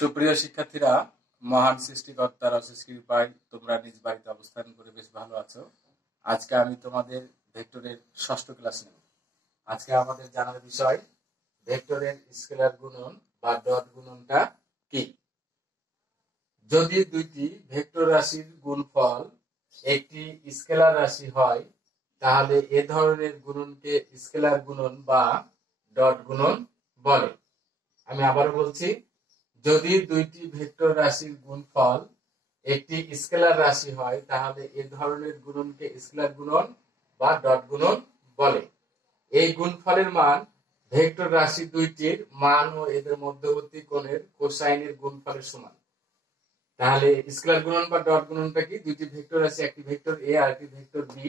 সুপ্রিয় শিক্ষার্থীরা, মহান সৃষ্টিকর্তার অশেষ কৃপায় তোমরা নিজ বাড়িতে অবস্থান করে বেশ ভালো আছো। আজকে আমি তোমাদের ভেক্টরের ষষ্ঠ ক্লাস নেব। আজকে আমাদের জানার বিষয় ভেক্টরের স্কেলার গুণন বা ডট গুণনটা কি। যদি দুইটি ভেক্টর রাশির গুণফল একটি স্কেলার রাশি হয়, তাহলে এ ধরনের গুণনকে স্কেলার গুণন বা ডট গুণন বলে। আমি আবারও বলছি, যদি দুইটি ভেক্টর রাশির গুণফল একটি স্কেলার রাশি হয়, তাহলে এ ধরনের গুণনকে স্কেলার গুণন বা ডট গুণন বলে। এই গুণফলের মান ভেক্টর রাশি দুইটির মান ও এদের মধ্যবর্তী কোণের কোসাইনের গুণফলের সমান। তাহলে স্কেলার গুণন বা ডট গুণনটা কি? দুইটি ভেক্টর রাশি, একটি ভেক্টর এ আর একটি ভেক্টর বি,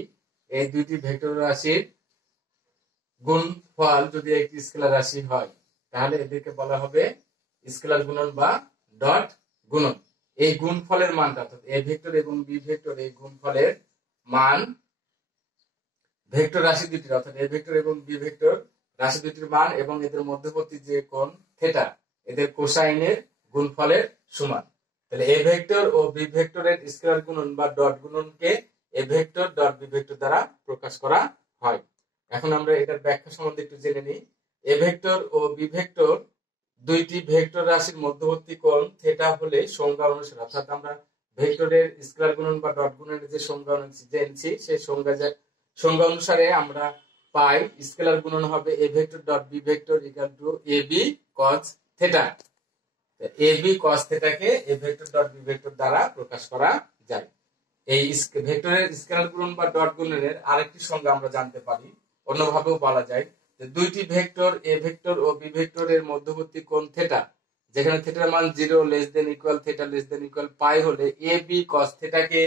এই দুইটি ভেক্টর রাশির গুণফল যদি একটি স্কেলার রাশি হয়, তাহলে এদেরকে বলা হবে স্কেলার গুণন বা ডট গুণন। এই গুণফলের মানটা অর্থাৎ এ ভেক্টর এবং বি ভেক্টর, এই গুণফলের মান ভেক্টর রাশি দুটির অর্থাৎ এ ভেক্টর এবং বি ভেক্টর রাশি দুটির মান এবং এদের মধ্যবর্তী যে কোণ থিটা, এদের কোসাইনের গুণফলের সমান। তাহলে এ ভেক্টর ও বি ভেক্টরের স্কেলার গুণন বা ডট গুণনকে A vector dot B vector দ্বারা প্রকাশ করা হয়। এখন আমরা এটার ব্যাখ্যা সম্বন্ধে একটু জেনে নিই। এ ভেক্টর ও বি ভেক্টর দুইটি ভেক্টর রাশির মধ্যবর্তী কোণ থিটা হলে সংজ্ঞা অনুসারে, অর্থাৎ আমরা ভেক্টরের স্কেলার গুণন বা ডট গুণনের যে সংজ্ঞা জেনেছি, সেই সংজ্ঞা অনুসারে আমরা পাই স্কেলার গুণন হবে A vector dot B vector equal to A B cos theta. A B cos থিটাকে A vector dot B vector দ্বারা প্রকাশ করা যায়। এই ভেক্টরের স্কেলার গুণন বা ডট গুণনের আরেকটি সংজ্ঞা আমরা জানতে পারি, অন্যভাবেও বলা যায় যে দুইটি ভেক্টর এ ভেক্টর ও বি ভেক্টরের মধ্যবর্তী কোণ থিটা, যেখানে থিটার মান 0 less than equal theta less than equal pi হলে এ বি কস থিটাকে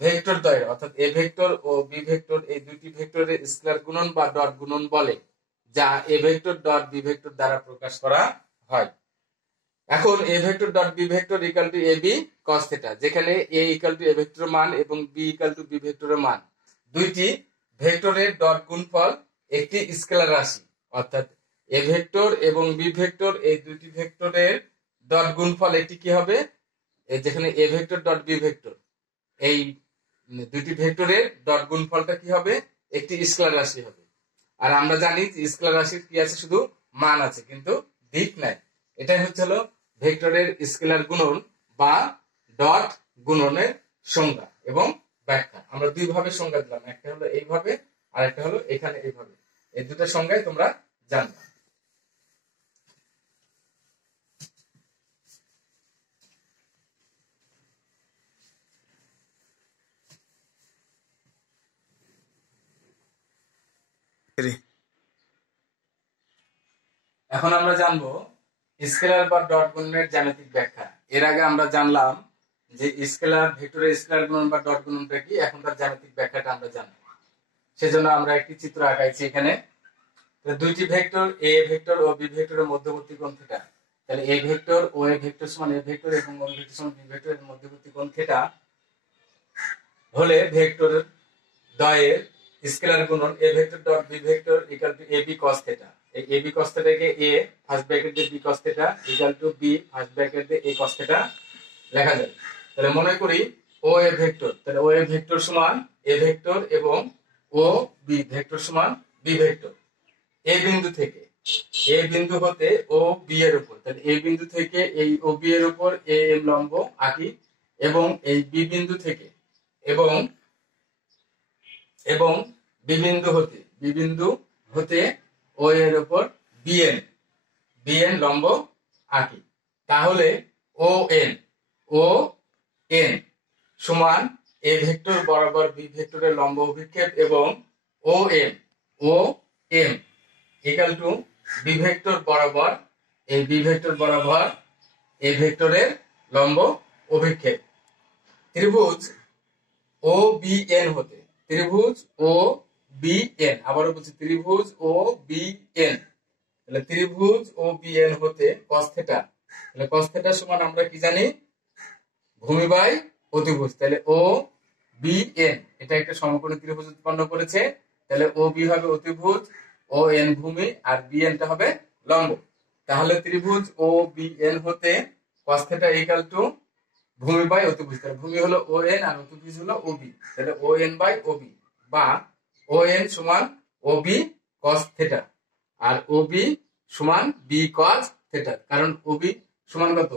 ভেক্টর দ্বয় অর্থাৎ এ ভেক্টর ও বি ভেক্টর এই দুইটি ভেক্টরের স্কেলার গুণন বা ডট গুণন বলে, যা A vector dot B vector দ্বারা প্রকাশ করা হয়। এখন A vector dot B vector equal to A B cos theta, যেখানে এ ইকুয়াল টু এ ভেক্টরের মান এবং বি ইকুয়াল টু বি ভেক্টরের মান, দুইটি ভেক্টরের ডট গুণফল একটি স্কেলার রাশি, অর্থাৎ এ ভেক্টর এবং বি ভেক্টর এই দুইটি ভেক্টরের ডট গুণফল একটি কি হবে, যেখানে A vector dot B vector এই দুইটি ভেক্টরের ডট গুণফলটা কি হবে, একটি স্কেলার রাশি হবে। আর আমরা জানি যে স্কেলার রাশির কি আছে, শুধু মান আছে কিন্তু দিক নাই। এটাই হলো ভেক্টরের স্কেলার গুণন বা ডট গুণনের সংজ্ঞা এবং ব্যাখ্যা। আমরা দুই ভাবে সংজ্ঞা দিলাম, একটা হলো এইভাবে আর একটা হলো এখানে এইভাবে। এই দুটো সংজ্ঞায় তোমরা জানবে। এখন আমরা জানবো স্কেলার বা ডট গুণনের জ্যামিতিক ব্যাখ্যা। এর আগে আমরা জানলাম যে স্কেলার ভেক্টরের স্কেলার গুণন বা ডট গুণনটা কি, এখন তার জ্যামিতিক ব্যাখ্যাটা আমরা জানবো। সেজন্য আমরা একটি চিত্র আঁকাইছি এখানে। দুইটি ভেক্টর এ ভেক্টর ও বি ভেক্টরের মধ্যবর্তী কোণ থিটা, তাহলে A vector O A vector সমান এ ভেক্টর এবং ও ভেক্টর সমান বি ভেক্টরের মধ্যবর্তী কোণ থিটা হলে ভেক্টর দ্বয়ের স্কেলার গুণন A vector dot B vector equal to A B cos theta. এই এ বি cos থিটাকে এ ফার্স্ট ব্র্যাকেট দিয়ে B cos theta equal to B first bracket দিয়ে এ cos থিটা লেখা যায়। তাহলে মনে করি ও এ ভেক্টর, তাহলে ও এ ভেক্টর সমান এ ভেক্টর এবং ও বি ভেক্টর সমান বি ভেক্টর। এ বিন্দু থেকে, এ বিন্দু হতে ও বি এর উপর, তাহলে এ বিন্দু থেকে এই ও বি এর উপর এ এম লম্ব আঁকি এবং এই বি বিন্দু থেকে এবং বি বিন্দু হতে ও এর উপর বিএন লম্ব আঁকি। তাহলে ও এন সমান এ ভেক্টর বরাবর বি ভেক্টরের লম্ব অভিক্ষেপ এবং O M equal to B vector বরাবর এই বি ভেক্টর বরাবর এ ভেক্টরের লম্ব অভিক্ষেপ। ত্রিভুজ ও বি এন হতে, ত্রিভুজ ও বি এন, আবারও বলছি ত্রিভুজ ও বি এন, তাহলে ত্রিভুজ ও বি এন হতে cos থিটা, তাহলে cos থিটা সমান আমরা কি জানি, ভূমি বাই অতিভুজ। তাহলে ও বি এন এটা একটা সমকোণী ত্রিভুজ উৎপন্ন করেছে, তাহলে ও বি হবে অতিভুজ, ও এন ভূমি আর বি এনটা হবে লম্ব। তাহলে ত্রিভুজ ও বি এন হতে cos থিটা ইকুয়াল টু ভূমি বাই অতিভুজ। তাহলে ভূমি হলো ON আর অতিভুজ হলো OB, তাহলে ON বাই OB, বা ON সমান OB cos থিটা আর OB সমান B cos থিটা। কারণ OB সমান কত?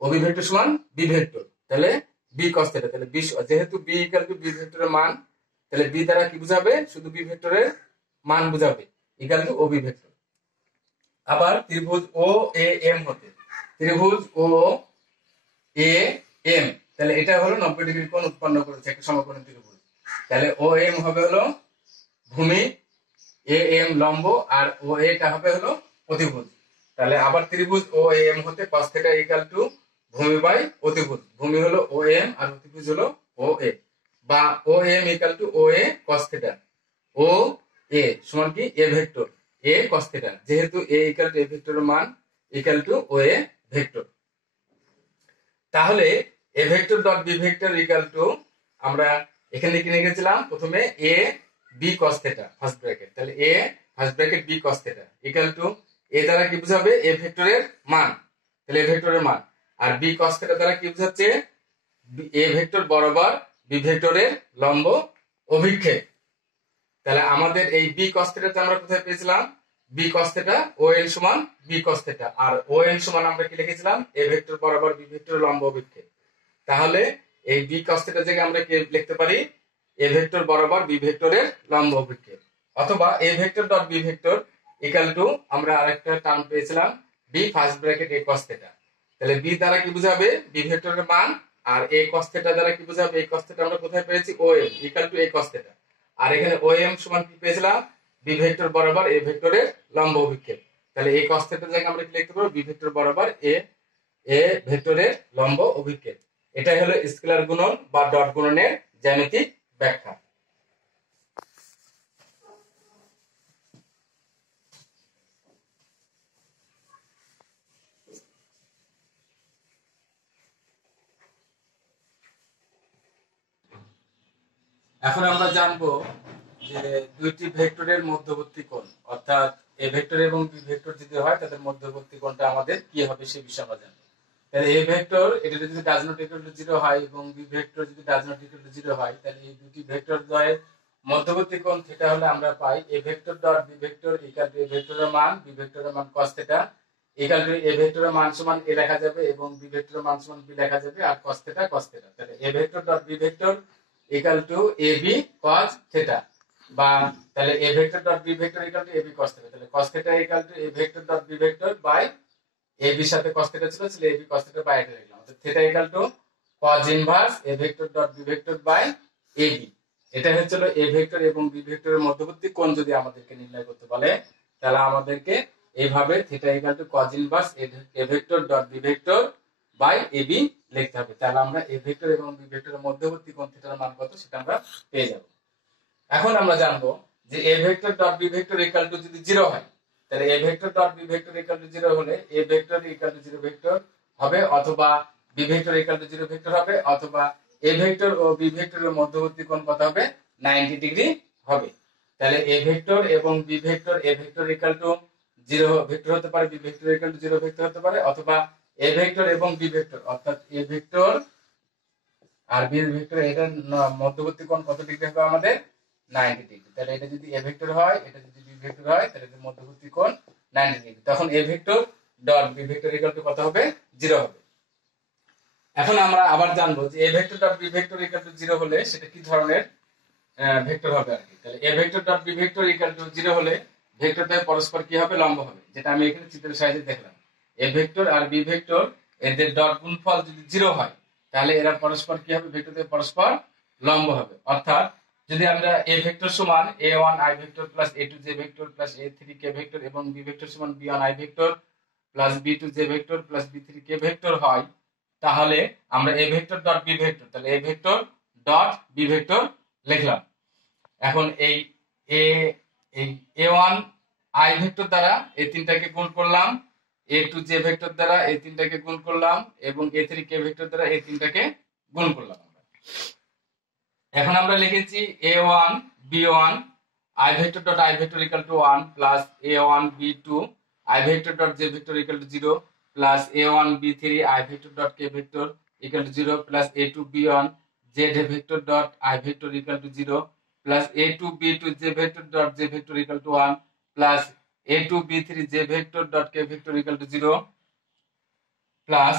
OB ভেক্টর সমান B ভেক্টর, তাহলে B cos থিটা। তাহলে B, যেহেতু B ইকুয়াল টু B ভেক্টরের মান, তাহলে B দ্বারা কি বুঝাবে? শুধু B ভেক্টরের মান বুঝাবে, ইকুয়াল টু OB ভেক্টর। আবার ত্রিভুজ OAM হতে, ত্রিভুজ OAM, তাহলে এটা হলো 90 ডিগ্রি কোণ উৎপন্ন করেছে একটা সমকোণী ত্রিভুজ। তাহলে OM হবে হলো ভূমি, AM লম্ব, আর OA টা হবে হলো অতিভুজ। তাহলে আবার ত্রিভুজ OAM হতে cos থিটা ইকুয়াল টু ভূমি বাই অতিভুজ। ভূমি হলো OM আর অতিভুজ হলো OA, বা OM equal two OA cos theta. OA সমান কি? A vector A cos theta, যেহেতু A ইকুয়াল টু A ভেক্টরের মান ইকুয়াল টু OA ভেক্টর। তাহলে A vector dot B vector equal two, আমরা এখানে কি লিখেছিলাম প্রথমে? A B cos theta first bracket, তাহলে A first bracket B cos theta equal to A দ্বারা কি বুঝাবে? A ভেক্টরের মান, তাহলে A ভেক্টরের মান। আর B cos থিটা দ্বারা কি বুঝাচ্ছে? A ভেক্টর বরাবর B ভেক্টরের লম্ব অভিক্ষেপ। তাহলে আমাদের এই B cos থিটাতে আমরা কোথায় পেয়েছিলাম? B cos থিটা ON সমান B cos থিটা, আর ON সমান আমরা কি লিখেছিলাম? A ভেক্টর বরাবর B ভেক্টরের লম্ব অভিক্ষেপ। তাহলে এই B cos থিটা জায়গায় আমরা কি লিখতে পারি? A ভেক্টর বরাবর B ভেক্টরের লম্ব অভিক্ষেপ। অথবা A vector dot B vector equal two, আমরা আরেকটা টার্ম পেয়েছিলাম B first bracket A cos theta. তাহলে B দ্বারা কি বুঝাবে? B ভেক্টরের মান, আর A cos থিটা দ্বারা কি বুঝাবে? A cos থিটা আমরা কোথায় পেয়েছি? OM equal to A cos theta. আর এখানে OM সমান কি পেয়েছিলাম? B ভেক্টর বরাবর A ভেক্টরের লম্ব অভিক্ষেপ। তাহলে A cos থিটা জায়গায় আমরা কি লিখতে পারবো? B ভেক্টর বরাবর A ভেক্টরের লম্ব অভিক্ষেপ। এটাই হলো স্কেলার গুণন বা ডট গুণনের জ্যামিতিক ব্যাখ্যা। এখন আমরা জানবো যে দুইটি ভেক্টরের মধ্যবর্তী কোণ, অর্থাৎ A ভেক্টর এবং B ভেক্টর যদি হয় তাদের মধ্যবর্তী কোণটা আমাদের কি হবে সে বিষয়ে আমরা জানবো। তাহলে A ভেক্টর এটা যদি ডাজ নট ইকুয়াল টু 0 হয় এবং B ভেক্টর যদি ডাজ নট ইকুয়াল টু 0 হয়, তাহলে এই দুটি ভেক্টর দ্বয়ের মধ্যবর্তী কোণ থিটা হলে আমরা পাই A vector dot B vector equal to A ভেক্টরের মান B ভেক্টরের মান cos theta equal to A ভেক্টরের মান সমান A লেখা যাবে এবং B ভেক্টরের মান সমান B লেখা যাবে, আর cos থিটা cos থিটা। তাহলে A vector dot B vector equal to AB cos theta, বা তাহলে A vector dot B vector equal to AB cos theta. তাহলে cos theta equal to A vector dot B vector by AB এর সাথে cos theta ছিল, তাহলে AB cos theta by এটা লিখলাম। তো theta equal to cos inverse A vector dot B vector by AB। এটা হচ্ছিল A ভেক্টর এবং B ভেক্টরের মধ্যবর্তী কোণ যদি আমাদেরকে নির্ণয় করতে বলে, তাহলে আমাদেরকে এইভাবে theta equal to cos inverse A vector dot B vector by AB লিখতে হবে। তাহলে আমরা A ভেক্টর এবং B ভেক্টরের মধ্যবর্তী কোণ থিটার মান কত সেটা আমরা পেয়ে যাব। এখন আমরা জানবো যে A vector dot B vector equal two যদি 0 হয়, তাহলে A vector dot B vector equal to 0 হলে A vector equal to 0 vector হবে, অথবা B vector equal to 0 vector হবে, অথবা A ভেক্টর ও B ভেক্টরের মধ্যবর্তী কোণ কত হবে? 90 ডিগ্রি হবে। তাহলে A ভেক্টর এবং B vector, A vector equal to 0 vector হতে পারে, B vector equal to 0 vector হতে পারে, অথবা A ভেক্টর এবং B ভেক্টর, অর্থাৎ A ভেক্টর আর B ভেক্টর, এটার মধ্যবর্তী কোণ কত ডিগ্রি হবে আমাদের? 90 ডিগ্রি। তাহলে এটা যদি A ভেক্টর হয়, এটা যদি B ভেক্টর হয়, তাহলে এর মধ্যবর্তী কোণ 90 ডিগ্রি। তখন A vector dot B vector equal two কত হবে? 0 হবে। এখন আমরা আবার জানবো যে A vector dot B vector equal to 0 হলে সেটা কি ধরনের ভেক্টর হবে আর কি। তাহলে A vector dot B vector equal to 0 হলে ভেক্টরদের পরস্পর কি হবে? লম্ব হবে, যেটা আমি এখানে চিত্রের সাহায্যে দেখলাম। A ভেক্টর আর B ভেক্টর এদের ডট গুণফল যদি 0 হয়, তাহলে এরা পরস্পর কি হবে? ভেক্টরদের পরস্পর লম্ব হবে। অর্থাৎ যদি আমরা A ভেক্টর সমান A1 I vector plus A2 J vector plus A3 K vector এবং B ভেক্টর সমান B1 I vector plus B2 J vector plus B3 K vector হয়, তাহলে আমরা A vector dot B vector, তাহলে A vector dot B vector লিখলাম। এখন এই A1 I vector দ্বারা এই তিনটাকে গুণ করলাম, A2 J ভেক্টর দ্বারা এই তিনটাকে গুণ করলাম, এবং A3 K ভেক্টর দ্বারা এই তিনটাকে গুণ করলাম। এখন আমরা লিখেছি A1 B1 I vector dot I vector equal two 1 plus A1 B2 I vector dot J vector equal to 0 plus a1 b3 i vector dot k vector equal to 0 plus a2 b1 z vector dot i vector equal to 0 plus a2 b2 z vector dot j vector equal two 1 plus a2 b3 j vector dot k vector equal to 0 plus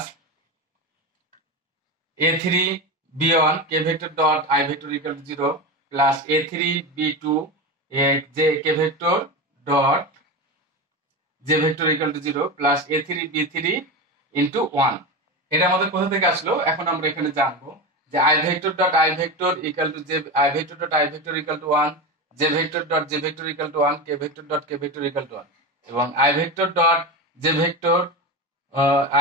a3 b1 k vector dot i vector equal to 0 plus a3 b2 j k vector dot j vector equal to 0 plus a3 b3 into 1। এটা আমাদের কোথা থেকে আসলো? এখন আমরা এখানে জানবো যে i vector dot i vector equal two j i vector dot i vector equal two 1 j vector dot j vector equal two 1 k vector dot k vector equal two 1 এবং i vector dot j vector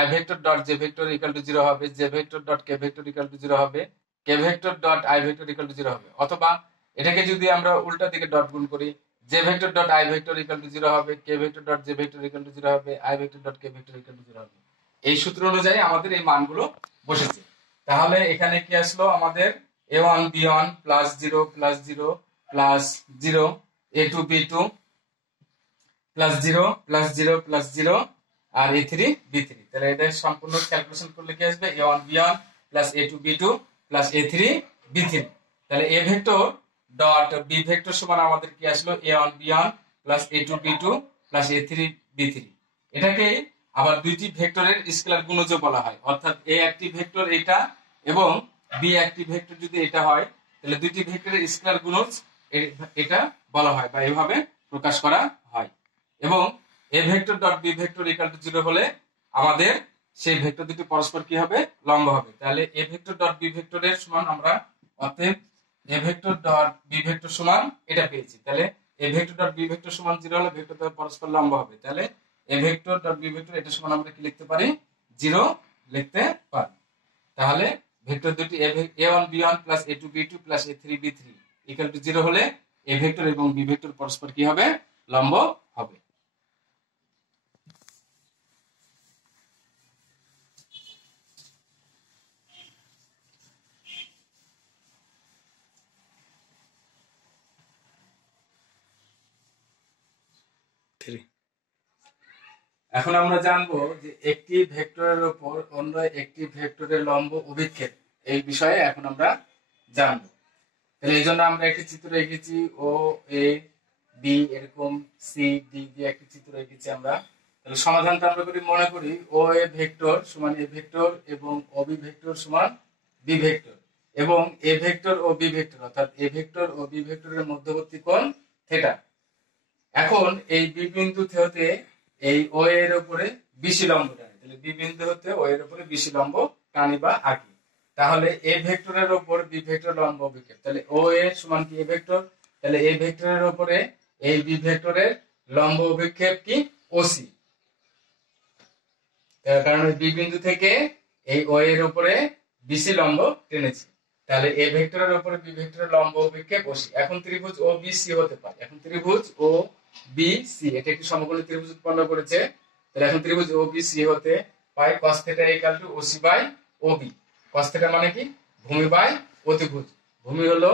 i vector dot j vector equal to 0 হবে, j vector dot k vector equal to 0 হবে, k vector dot i vector equal to 0 হবে। অথবা এটাকে যদি আমরা উল্টা দিকে ডট গুণ করি, j vector dot i vector equal to 0 হবে, k vector dot j vector equal to 0 হবে, i vector dot k vector equal to 0 হবে। এই সূত্র অনুযায়ী আমাদের এই মানগুলো বসেছে। তাহলে এখানে কি আসলো আমাদের a1 b1 plus 0 plus 0 plus 0 a2 b2 plus 0 plus 0 plus 0 আর a3 b3। তাহলে এটা সম্পূর্ণ ক্যালকুলেশন করলে কি আসবে a1 b1 plus a2 b2 plus a3 b3। তাহলে a vector dot b vector সমান আমাদের কি আসলো a1 b1 plus a2 b2 plus a3 b3। এটাকে আবার দুইটি ভেক্টরের স্কেলার গুণজ বলা হয়, অর্থাৎ a একটি ভেক্টর এটা এবং b একটি ভেক্টর যদি এটা হয় তাহলে দুইটি ভেক্টরের স্কেলার গুণজ এটা বলা হয় বা এভাবে প্রকাশ করা হয়। এবং a vector dot b vector equal to 0 হলে আমাদের সেই ভেক্টর দুটি পরস্পর কি হবে? লম্ব হবে। তাহলে a ভেক্টর ডট b ভেক্টরের সমান আমরা অতএব a vector dot b vector সমান এটা পেয়েছি। তাহলে a vector dot b vector সমান 0 হলে ভেক্টর দ্বয় পরস্পর লম্ব হবে। তাহলে a vector dot b vector এটা সমান আমরা কি লিখতে পারি? 0 লিখতে পারি। তাহলে ভেক্টর দুটি a1 b1 plus a2 b2 plus a3 b3 equal to 0 হলে a ভেক্টর এবং b ভেক্টর পরস্পর কি হবে? লম্ব হবে। এখন আমরা জানবো যে একটি ভেক্টরের উপর অন্য একটি ভেক্টরের লম্ব অভিক্ষেপ এই বিষয়ে এখন আমরা জানবো। তাহলে এই জন্য আমরা একটি চিত্র এঁকেছি ও এ বি এরকম সি ডি দিয়ে একটি চিত্র এঁকেছি আমরা। তাহলে সমাধানটা আমরা করি মনে করি ও এ ভেক্টর সমান এ ভেক্টর এবং ও বি ভেক্টর সমান বি ভেক্টর এবং এ ভেক্টর ও বি ভেক্টর অর্থাৎ এ ভেক্টর ও বি ভেক্টরের মধ্যবর্তী কোণ থিটা। এখন এই বি বিন্দু হতে এই ও এর উপরে বিসি লম্ব টানি, তাহলে বি বিন্দু হতে ও এর উপরে বিসি লম্ব টানি বা আঁকি। তাহলে এ ভেক্টরের উপর বি ভেক্টর লম্ব অভিক্ষেপ, তাহলে ও এ সমান কি এ ভেক্টর, তাহলে এ ভেক্টরের উপরে এই বি ভেক্টরের লম্ব অভিক্ষেপ কি? ওসি। কারণ বি বিন্দু থেকে এই ও এর উপরে বিসি লম্ব টেনেছি, তাহলে এ ভেক্টরের উপরে বি ভেক্টরের লম্ব অভিক্ষেপ ওসি। এখন ত্রিভুজ ও বি সি হতে পারে, এখন ত্রিভুজ ও বি সি এটা একটি সমকোণী ত্রিভুজ উৎপন্ন করেছে। তাহলে এখন ত্রিভুজ ও বি সি হতে পাই cos θ equal to OC by OB. cos θ মানে কি? ভূমি বাই অতিভুজ, ভূমি হলো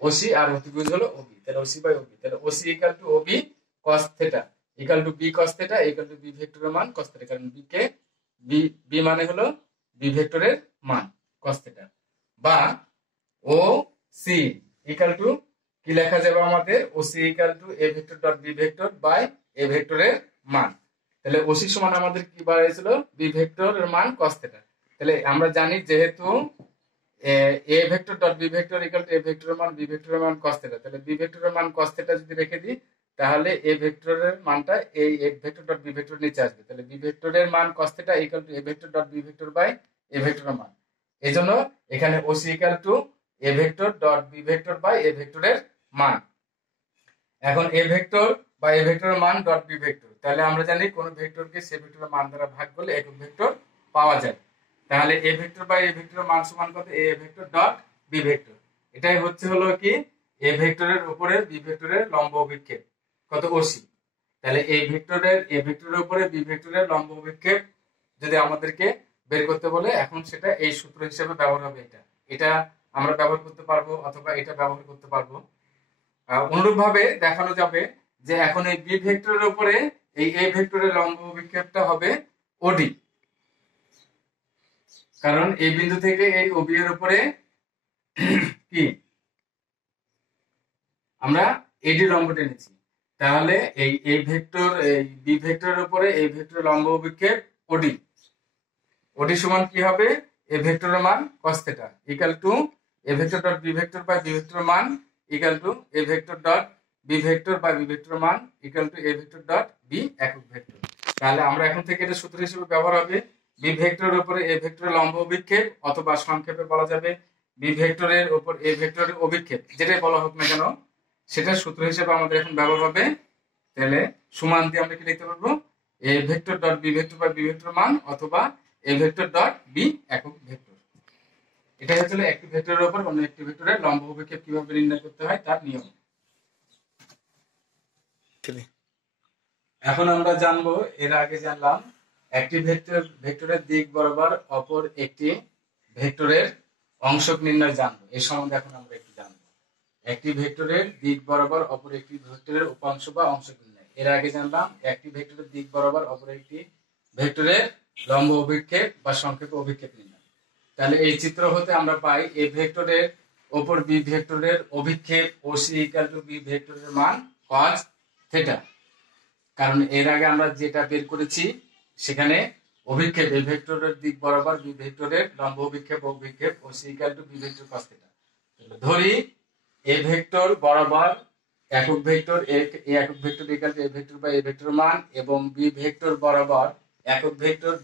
ওসি আর অতিভুজ হলো ওবি, তাহলে ওসি বাই ওবি। তাহলে OC equal to OB cos θ equal to B cos θ equal to B ভেক্টরের মান cos θ, কারণ বি কে বি মানে হলো বি ভেক্টরের মান cos θ। বা ও সি ইকুয়াল টু কি লেখা যাবে আমাদের? OC equal to A vector dot B vector by A ভেক্টরের মান। তাহলে ওসি সমান আমাদের কি বাড়াইছিল? বি ভেক্টরের মান cos θ। তাহলে আমরা জানি যেহেতু A vector dot B vector equal to A ভেক্টরের মান বি ভেক্টরের মান cos θ, তাহলে বি ভেক্টরের মান cos θ যদি রেখে দিই তাহলে এ ভেক্টরের মানটা এই A vector dot B vector নিচে আসবে। তাহলে বি ভেক্টরের মান cos θ equal to A vector dot B vector by A ভেক্টরের মান। এইজন্য এখানে OC equal to A vector dot B vector by A ভেক্টরের মান। এখন এ ভেক্টর বা এ ভেক্টরের মান ডট বি ভেক্টর, তাহলে আমরা জানি কোন ভেক্টরকে সে ভেক্টরের মান দ্বারা ভাগ করলে একক ভেক্টর পাওয়া যায়। তাহলে এ ভেক্টর বাই এ ভেক্টরের মান সমান কত? A vector dot B vector. এটাই হলো কি এ ভেক্টরের উপরে বি ভেক্টরের লম্ব অভিক্ষেপ কত? ওসি। তাহলে এই ভেক্টরের এ ভেক্টরের উপরে বি ভেক্টরের লম্ব অভিক্ষেপ যদি আমাদেরকে বের করতে বলে এখন সেটা এই সূত্র হিসেবে ব্যবহার হবে। এটা আমরা ব্যবহার করতে পারবো অথবা এটা ব্যবহার করতে পারবো। অনুরূপ ভাবে দেখানো যাবে যে এখন এই বি ভেক্টরের উপরে এই এ ভেক্টরের লম্ব অভিক্ষেপটা হবে ওডি। কারণ এই বিন্দু থেকে এই ওবি এর উপরে কি আমরা এডি লম্ব টেনেছি, তাহলে এই ভেক্টর এই বি ভেক্টরের উপরে এই ভেক্টরের লম্ব অভিক্ষেপ ওডি, ওডি সমান কি হবে এ ভেক্টরের মান cos θ equal to A vector dot B vector by B ভেক্টরের মান equal to A vector dot B vector by B ভেক্টরের মান equal to A vector dot B একক ভেক্টর। তাহলে আমরা এখন থেকে এটা সূত্র হিসেবে ব্যবহার হবে বি ভেক্টরের উপরে এ ভেক্টরের লম্ব অভিক্ষেপ, অথবা সংক্ষেপে বলা যাবে বি ভেক্টরের উপর এ ভেক্টরের অভিক্ষেপ, যেটাই বলা হোক না কেন সেটা সূত্র হিসেবে আমাদের এখন ব্যবহার হবে। তাহলে সমান দিয়ে আমরা কি লিখতে পারবো A vector dot B vector by B vector মান, অথবা এ ভেক্টর ডট বি একক ভেক্টর। এটা হচ্ছে একটি ভেক্টরের উপর অন্য একটি ভেক্টরের লম্ব অভিক্ষেপ কিভাবে নির্ণয় করতে হয় তার নিয়ম। এখন আমরা জানবো, এর আগে জানলাম একটি ভেক্টরের দিক বরাবর অপর একটি ভেক্টরের অংশক নির্ণয় জানবো। এই সম্বন্ধে এখন আমরা একটু জানবো একটি ভেক্টরের দিক বরাবর অপর একটি ভেক্টরের উপাংশ বা অংশক নির্ণয়। এর আগে জানলাম একটি ভেক্টরের দিক বরাবর অপর একটি ভেক্টরের লম্ব অভিক্ষেপ বা সংক্ষেপে অভিক্ষেপ নির্ণয়। তাহলে এই চিত্র হতে আমরা পাই এ ভেক্টরের ওপর বি ভেক্টরের অভিক্ষেপ ওসি ইকুয়াল টু বি ভেক্টরের মান cos θ। কারণ এর আগে আমরা যেটা বের করেছি সেখানে অভিক্ষেপ এ ভেক্টরের দিক বরাবর বি ভেক্টরের লম্ব অভিক্ষেপ OC equal to B vector cos θ। ধরি এ ভেক্টর বরাবর একক ভেক্টর এ একক vector equal to A vector by A vector মান, এবং বি ভেক্টর বরাবর একক ভেক্টর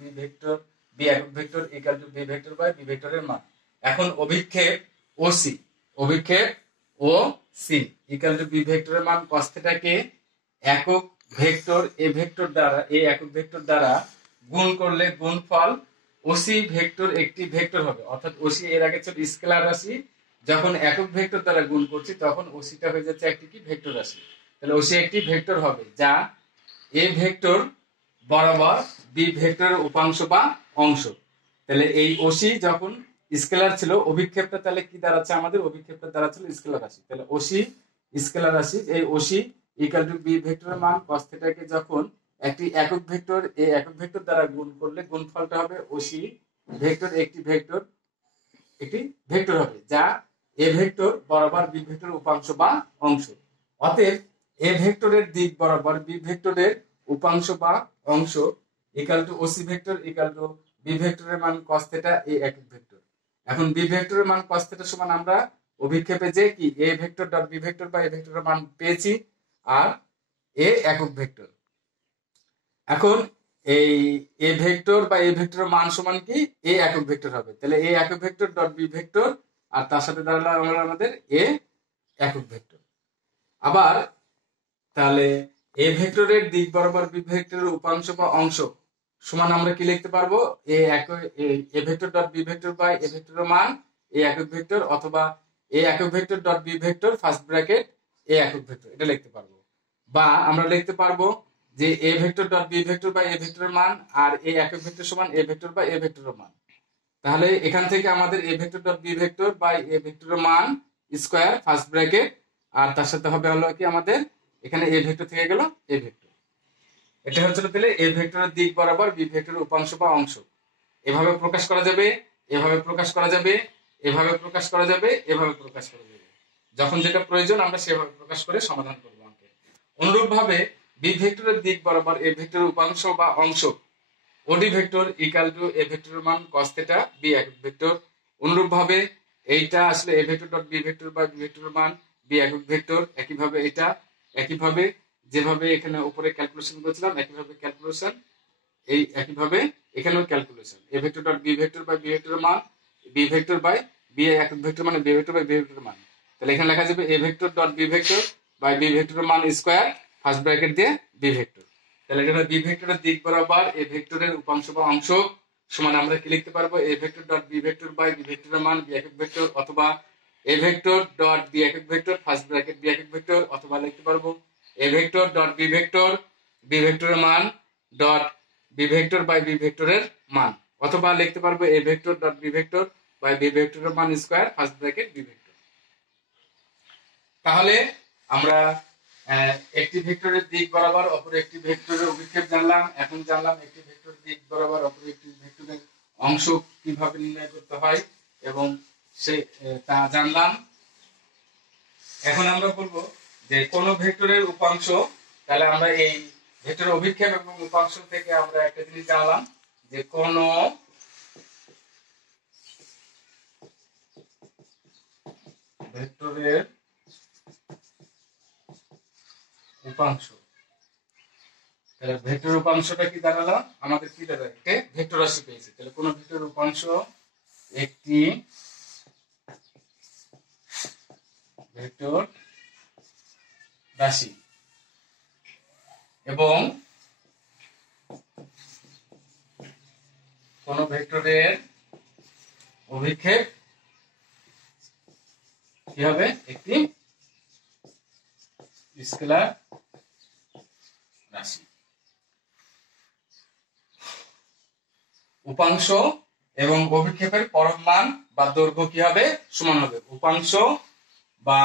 বি একক vector equal to B vector by B ভেক্টরের মান। এখন অভিক্ষেপ OC O C equal to B ভেক্টরের মান cos θ কে একক ভেক্টর এ ভেক্টর দ্বারা এ একক ভেক্টর দ্বারা গুণ করলে গুণফল ওসি ভেক্টর একটি ভেক্টর হবে। অর্থাৎ ওসি এর আগে ছিল স্কেলার রাশি, যখন একক ভেক্টর দ্বারা গুণ করছি তখন ওসিটা হয়ে যাচ্ছে একটি কি ভেক্টর রাশি। তাহলে ওসি একটি ভেক্টর হবে যা এ ভেক্টর বরাবর বি ভেক্টরের উপাংশ বা অংশ। তাহলে এই ওসি যখন স্কেলার ছিল, অভিক্ষেপটা তাহলে কি দাঁড়াচ্ছে আমাদের, অভিক্ষেপটা দাঁড়াচ্ছিল স্কেলার রাশি। তাহলে ওসি স্কেলার রাশি, এই ওসি ইকুয়াল টু বি ভেক্টরের মান cos θ কে যখন একটি একক ভেক্টর এ একক ভেক্টর দ্বারা গুণ করলে গুণফলটা হবে ওসি ভেক্টর একটি ভেক্টর হবে যা এ ভেক্টর বরাবর বি ভেক্টরের উপাংশ বা অংশ। অতএব এ ভেক্টরের দিক বরাবর বি ভেক্টরের উপাংশ বা অংশ equal to OC vector equal to B ভেক্টরের মান cos θ এ একক ভেক্টর। এখন বি ভেক্টরের মান cos θ সমান আমরা অভিক্ষেপে যে কি A vector dot B vector বা এ ভেক্টরের মান পেয়েছি, আর এ একক ভেক্টর। এখন এই এ ভেক্টর বা এ ভেক্টরের মান সমান কি এ একক ভেক্টর হবে। তাহলে এ একক ভেক্টর ডট বি ভেক্টর, আর তার সাথে দাঁড়ালো আমাদের এ একক ভেক্টর। আবার তাহলে এ ভেক্টরের দিক বরাবর বি ভেক্টরের উপাংশ বা অংশ সমান আমরা কি লিখতে পারবো A vector dot B vector by A ভেক্টরের মান এ একক ভেক্টর, অথবা এ একক vector dot B vector first bracket A একক ভেক্টর, এটা লিখতে পারবো। বা আমরা লিখতে পারবো যে A vector dot B vector by A ভেক্টরের মান আর এ একক ভেক্টর সমান এ ভেক্টর বাই এ ভেক্টরের মান। তাহলে এখান থেকে আমাদের A vector dot B vector by A ভেক্টরের মান স্কয়ার ফার্স্ট ব্র্যাকেট, আর তার সাথে হবে হলো কি আমাদের এখানে এ ভেক্টর থেকে গেল এ ভেক্টর। এটা হচ্ছে তাহলে এ ভেক্টরের দিক বরাবর বি ভেক্টরের উপাংশ বা অংশ। এভাবে প্রকাশ করা যাবে, এভাবে প্রকাশ করা যাবে, এভাবে প্রকাশ করা যাবে, এভাবে প্রকাশ করা যাবে। যখন যেটা প্রয়োজন আমরা সেভাবে প্রকাশ করে সমাধান করব অঙ্কে। অনুরূপভাবে বি ভেক্টরের দিক বরাবর এ ভেক্টরের উপাংশ বা অংশ ওডি ভেক্টর ইকুয়াল টু এ ভেক্টরের মান cos θ বি একক ভেক্টর। অনুরূপভাবে এইটা আসলে A vector dot B vector বা বি ভেক্টরের মান বি একক ভেক্টর। একইভাবে এটা একইভাবে যেভাবে এখানে উপরে ক্যালকুলেশন করেছিলাম একইভাবে ক্যালকুলেশন, এই একইভাবে এখানেও calculation A vector dot B vector by B ভেক্টরের মান বি ভেক্টর বাই বি একক ভেক্টর মানে বি ভেক্টর বাই বি ভেক্টরের মান। তাহলে এখানে লেখা যাবে A vector dot B vector by B ভেক্টরের মান স্কয়ার ফার্স্ট ব্র্যাকেট দিয়ে বি ভেক্টর। তাহলে এখানে বি ভেক্টরের দিক বরাবর এ ভেক্টরের উপাংশ বা অংশ সমান আমরা কি লিখতে পারবো A vector dot B vector by B ভেক্টরের মান বি একক ভেক্টর, অথবা এ ভেক্টর ডট বি একক ভেক্টর ফার্স্ট ব্র্যাকেট বি একক ভেক্টর, অথবা লিখতে পারবো এ ভেক্টর ডট বি ভেক্টরের মান dot B vector by B ভেক্টরের মান, অথবা লিখতে পারবো A vector dot B vector by B ভেক্টরের মান square first bracket B vector. তাহলে আমরা একটি ভেক্টরের দিক বরাবর অপর একটি ভেক্টরের অভিক্ষেপ জানলাম। এখন জানলাম একটি ভেক্টরের দিক বরাবর অপর একটি ভেক্টরের অংশ কিভাবে নির্ণয় করতে হয় এবং সে তা জানলাম। এখন আমরা বলবো যে কোন ভেক্টরের উপাংশ, তাহলে আমরা এই ভেক্টরের অভিক্ষেপ এবং উপাংশ থেকে আমরা একটা জিনিস জানলাম যে কোন ভেক্টরের উপাংশ, তাহলে ভেক্টরের উপাংশটা কি দাঁড়ালো, আমাদের কি দাঁড়ায়, একটা ভেক্টর রাশি পেয়েছি। তাহলে কোন ভেক্টরের উপাংশ একটি ভেক্টর রাশি এবং কোন ভেক্টরের অভিক্ষেপ কি হবে, একটি স্কেলার রাশি। উপাংশ এবং অভিক্ষেপের পরম মান বা দৈর্ঘ্য কি হবে, সমান হবে। উপাংশ বা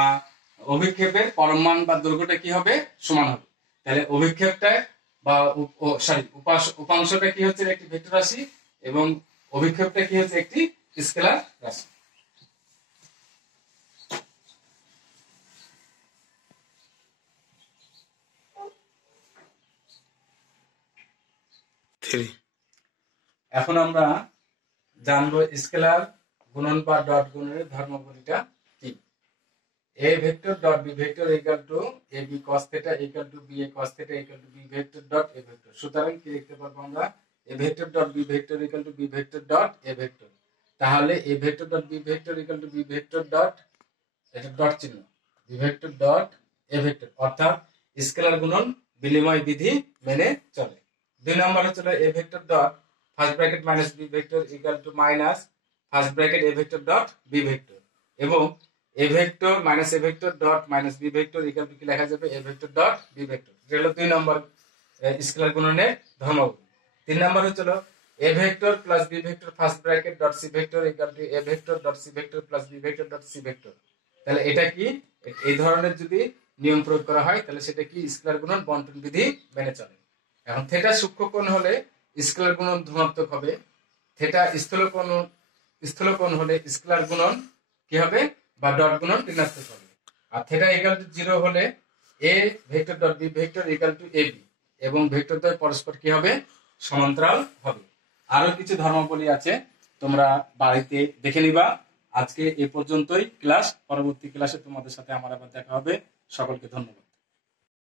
অভিক্ষেপের পরম মান বা দৈর্ঘ্যটা কি হবে, সমান হবে। তাহলে অভিক্ষেপটা বা উপাংশটা কি হচ্ছে, একটি ভেক্টর রাশি এবং অভিক্ষেপটা কি হচ্ছে, একটি স্কেলার রাশি। এখন আমরা জানবো স্কেলার গুণন বা ডট গুণনের ধর্মাবলীটা কি। A vector dot B vector equal to A B cos θ equal to B A cos θ equal to B vector dot A vector. সুতরাং কি লিখতে পারবো আমরা, A vector dot B vector equal to B vector dot A vector. তাহলে A vector dot B vector equal to B vector dot, এটা dot চিহ্ন, B vector dot A vector, অর্থাৎ scalar গুণন বিনিময় বিধি মেনে চলে। 2 নম্বর হচ্ছে A vector dot first bracket minus B vector equal to minus first bracket A vector dot B vector, এবং A vector minus A vector dot minus B vector equal to কি লেখা যাবে, A vector dot B vector. এটা হলো 2 নম্বর scalar গুণনের ধর্মাবলী। 3 number হচ্ছে A vector plus B vector first bracket dot C vector equal to A vector dot C vector plus B vector dot C vector. তাহলে এটা কি, এই ধরনের যদি নিয়ম প্রয়োগ করা হয় তাহলে সেটা কি স্কেলার গুণন বন্টন বিধি মেনে চলে। এখন থেটা সূক্ষ্মকোণ হলে স্কেলার গুণন ধনাত্মক হবে, থেটা স্থূলকোণ হলে স্কেলার গুণন কি হবে বা ডট গুণন ঋণাত্মক হবে। আর থেটা ইকুয়াল টু 0 হলে A vector dot B vector equal to A B, এবং ভেক্টর দ্বয় পরস্পর কি হবে, সমান্তরাল হবে। আরো কিছু ধর্মাবলী আছে, তোমরা বাড়িতে দেখে নিবা। আজকে এ পর্যন্তই ক্লাস, পরবর্তী ক্লাসে তোমাদের সাথে আমার আবার দেখা হবে। সকলকে ধন্যবাদ।